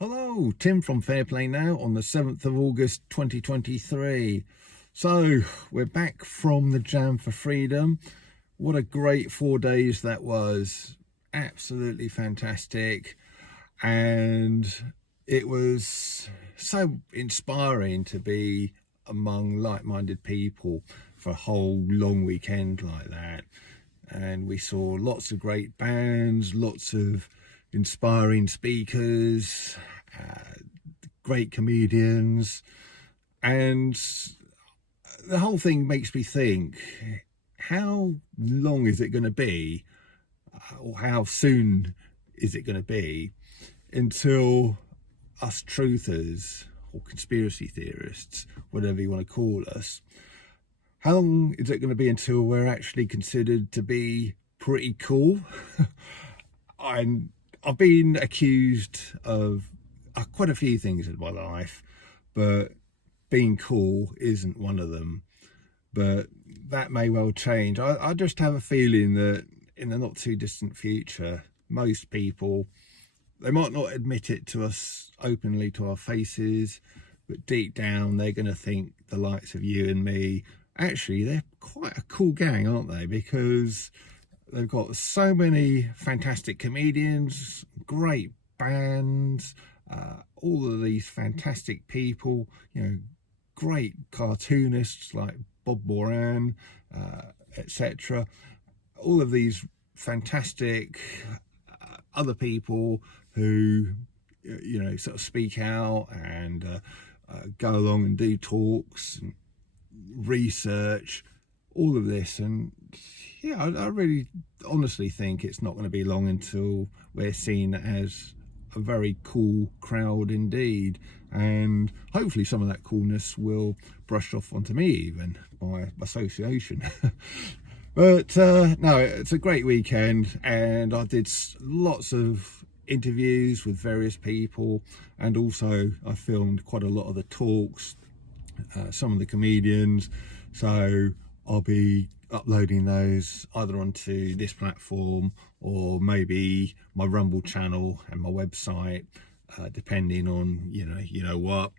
Hello, Tim from Fairplay now on the 7th of August 2023. So, we're back from the Jam for Freedom. What a great 4 days that was. Absolutely fantastic. And it was so inspiring to be among like-minded people for a whole long weekend like that. And we saw lots of great bands, lots of inspiring speakers, great comedians, and the whole thing makes me think, how long is it going to be, or how soon is it going to be until us truthers or conspiracy theorists, whatever you want to call us, how long is it going to be until we're actually considered to be pretty cool? I've been accused of quite a few things in my life, but being cool isn't one of them. But that may well change. I just have a feeling that in the not too distant future, most people, they might not admit it to us openly to our faces, but deep down they're going to think the likes of you and me, actually they're quite a cool gang, aren't they? Because they've got so many fantastic comedians, great bands, all of these fantastic people, great cartoonists like Bob Moran, etc. All of these fantastic other people who, sort of speak out and go along and do talks and research, all of this. And yeah, I really honestly think it's not going to be long until we're seen as a very cool crowd indeed, and hopefully some of that coolness will brush off onto me even by association. But no, it's a great weekend, and I did lots of interviews with various people, and also I filmed quite a lot of the talks, some of the comedians, so I'll be uploading those either onto this platform or maybe my Rumble channel and my website, depending on you know what.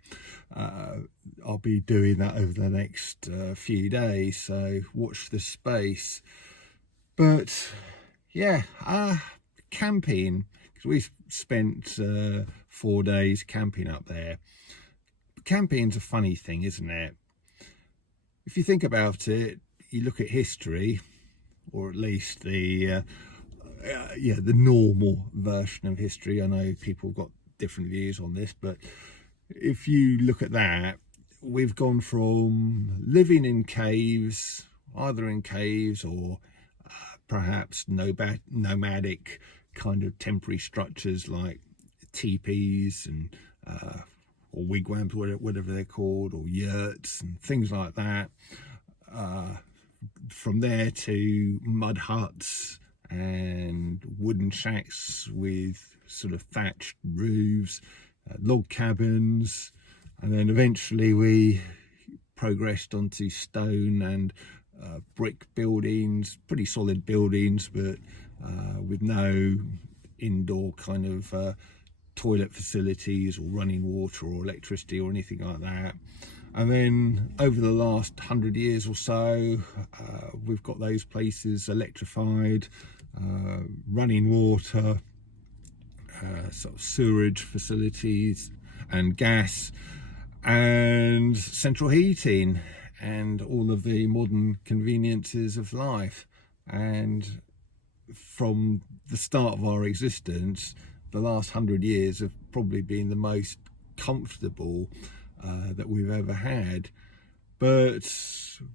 I'll be doing that over the next few days, so watch this space. But yeah, camping, because we spent 4 days camping up there. Camping's a funny thing, isn't it? If you think about it, you look at history, or at least the normal version of history. I know people got different views on this, but if you look at that, we've gone from living in caves, either in caves or perhaps nomadic kind of temporary structures like teepees and or wigwams, whatever they're called, or yurts and things like that. From there to mud huts and wooden shacks with sort of thatched roofs, log cabins, and then eventually we progressed onto stone and brick buildings, pretty solid buildings, but with no indoor kind of toilet facilities or running water or electricity or anything like that. And then over the last 100 years or so, we've got those places electrified, running water, sort of sewerage facilities and gas and central heating and all of the modern conveniences of life. And from the start of our existence, the last 100 years have probably been the most comfortable that we've ever had. But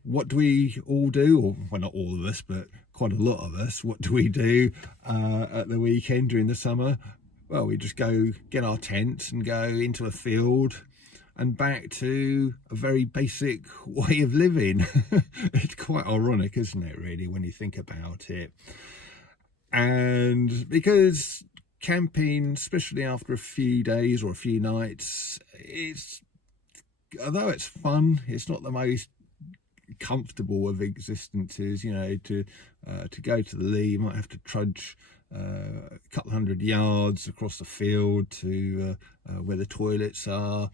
what do we all do? Or, well, not all of us, but quite a lot of us. What do we do at the weekend during the summer? Well, we just go get our tents and go into a field and back to a very basic way of living. It's quite ironic, isn't it, really, when you think about it? And because camping, especially after a few days or a few nights, although it's fun, it's not the most comfortable of existences. To go to the Lee, you might have to trudge a couple of 100 yards across the field to where the toilets are.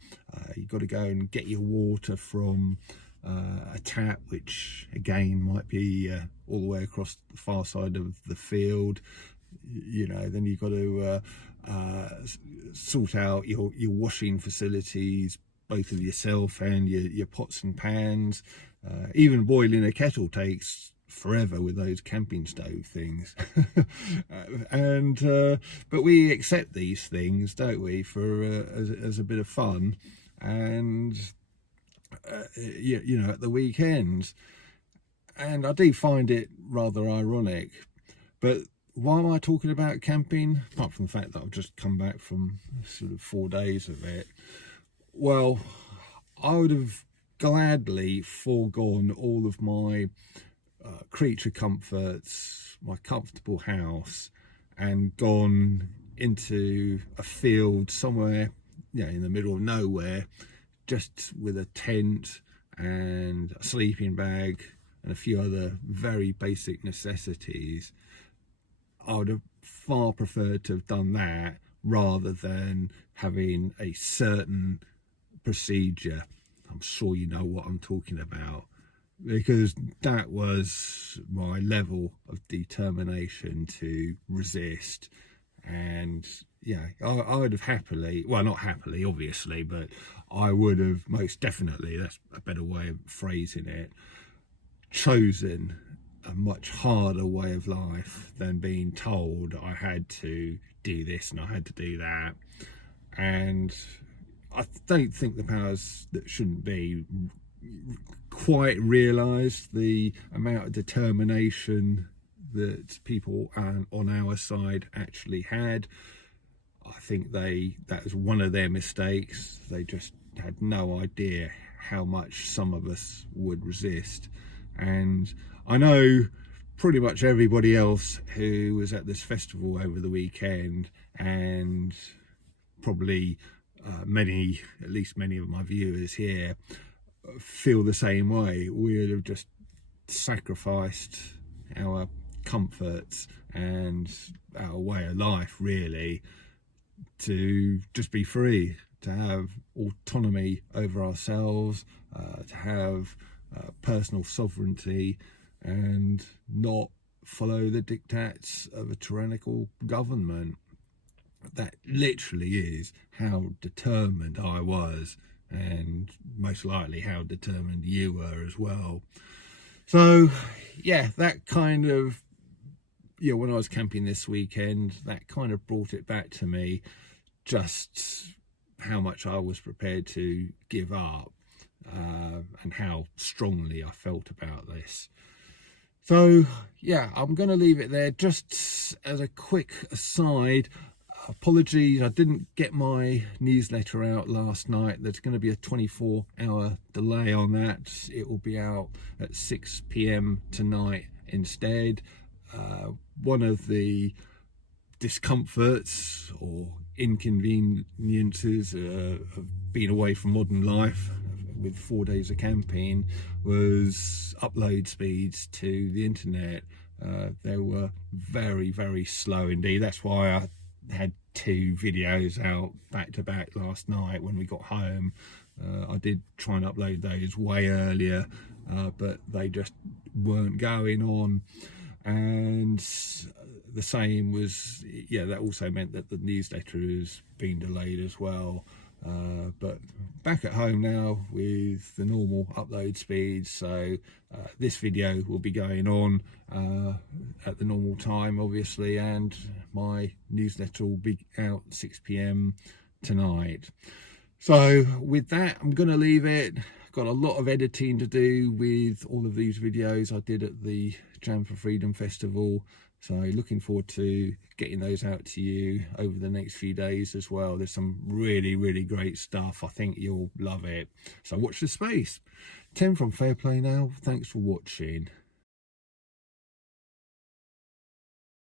You've got to go and get your water from a tap, which again might be all the way across the far side of the field. You know, then you've got to sort out your washing facilities, both of yourself and your pots and pans. Even boiling a kettle takes forever with those camping stove things. But we accept these things, don't we, for as a bit of fun. And you know, at the weekends. And I do find it rather ironic, but why am I talking about camping, apart from the fact that I've just come back from sort of 4 days of it? Well, I would have gladly foregone all of my creature comforts, my comfortable house, and gone into a field somewhere, you know, in the middle of nowhere, just with a tent and a sleeping bag and a few other very basic necessities. I would have far preferred to have done that rather than having a certain procedure. I'm sure you know what I'm talking about, because that was my level of determination to resist. And yeah, I would have happily, well, not happily obviously, but I would have most definitely, that's a better way of phrasing it, chosen a much harder way of life than being told I had to do this and I had to do that. And I don't think the powers that shouldn't be quite realise the amount of determination that people on our side actually had. I think that was one of their mistakes. They just had no idea how much some of us would resist. And I know pretty much everybody else who was at this festival over the weekend, and probably at least many of my viewers here, feel the same way. We would have just sacrificed our comforts and our way of life, really, to just be free, to have autonomy over ourselves, to have personal sovereignty, and not follow the diktats of a tyrannical government. That literally is how determined I was, and most likely how determined you were as well. So yeah, that kind of, you know, when I was camping this weekend, that kind of brought it back to me, just how much I was prepared to give up, and how strongly I felt about this. So yeah, I'm going to leave it there. Just as a quick aside, apologies, I didn't get my newsletter out last night. There's going to be a 24-hour delay on that. It will be out at 6 p.m. tonight instead. One of the discomforts or inconveniences of being away from modern life with 4 days of camping was upload speeds to the internet. They were very, very slow indeed. That's why I had 2 videos out back to back last night when we got home. I did try and upload those way earlier, but they just weren't going on. And the same was, yeah, that also meant that the newsletter has been delayed as well. But back at home now with the normal upload speed, so this video will be going on at the normal time obviously, and my newsletter will be out 6 p.m. tonight. So with that, I'm going to leave it. Got a lot of editing to do with all of these videos I did at the Jam for Freedom Festival, so looking forward to getting those out to you over the next few days as well. There's some really, really great stuff. I think you'll love it. So watch this space. Tim from Fair Play Now. Thanks for watching.